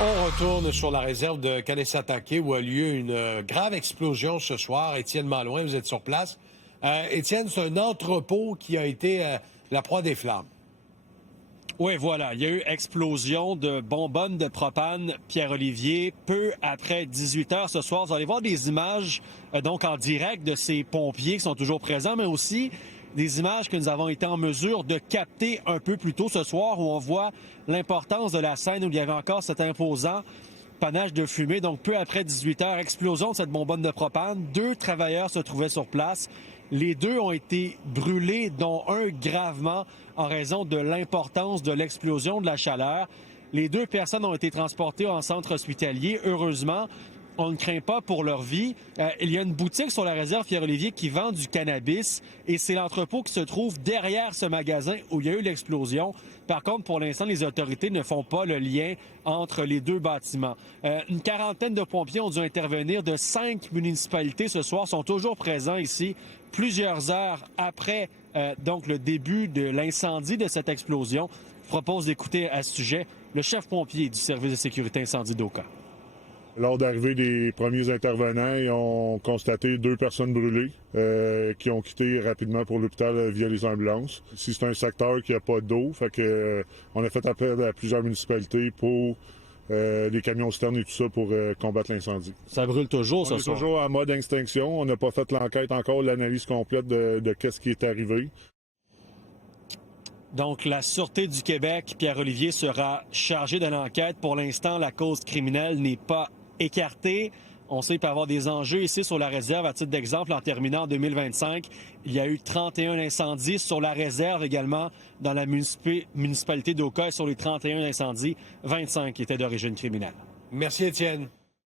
On retourne sur la réserve de Kanesatake où a lieu une grave explosion ce soir. Étienne Malouin, vous êtes sur place. Étienne, c'est un entrepôt qui a été la proie des flammes. Oui, voilà. Il y a eu explosion de bonbonnes de propane, Pierre-Olivier, peu après 18 heures ce soir. Vous allez voir des images donc en direct de ces pompiers qui sont toujours présents, mais aussi des images que nous avons été en mesure de capter un peu plus tôt ce soir où on voit l'importance de la scène où il y avait encore cet imposant panache de fumée. Donc, peu après 18 heures, explosion de cette bonbonne de propane. 2 travailleurs se trouvaient sur place. Les 2 ont été brûlés, dont un gravement en raison de l'importance de l'explosion de la chaleur. Les 2 personnes ont été transportées en centre hospitalier. Heureusement, on ne craint pas pour leur vie. Il y a une boutique sur la réserve Pierre-Olivier qui vend du cannabis et c'est l'entrepôt qui se trouve derrière ce magasin où il y a eu l'explosion. Par contre, pour l'instant, les autorités ne font pas le lien entre les 2 bâtiments. Une quarantaine de pompiers ont dû intervenir de 5 municipalités ce soir, sont toujours présents ici plusieurs heures après donc le début de l'incendie de cette explosion. Je propose d'écouter à ce sujet le chef pompier du service de sécurité incendie d'Oka. Lors d'arrivée des premiers intervenants, ils ont constaté 2 personnes brûlées qui ont quitté rapidement pour l'hôpital via les ambulances. Ici, c'est un secteur qui n'a pas d'eau, fait que on a fait appel à plusieurs municipalités pour les camions citernes et tout ça pour combattre l'incendie. Ça brûle toujours, On est toujours en mode extinction. On n'a pas fait l'enquête encore, l'analyse complète de qu'est-ce qui est arrivé. Donc, la Sûreté du Québec, Pierre-Olivier, sera chargé de l'enquête. Pour l'instant, la cause criminelle n'est pas écartée. On sait qu'il peut y avoir des enjeux ici sur la réserve. À titre d'exemple, en terminant en 2025, il y a eu 31 incendies sur la réserve également dans la municipalité d'Oka. Et sur les 31 incendies, 25 étaient d'origine criminelle. Merci, Étienne.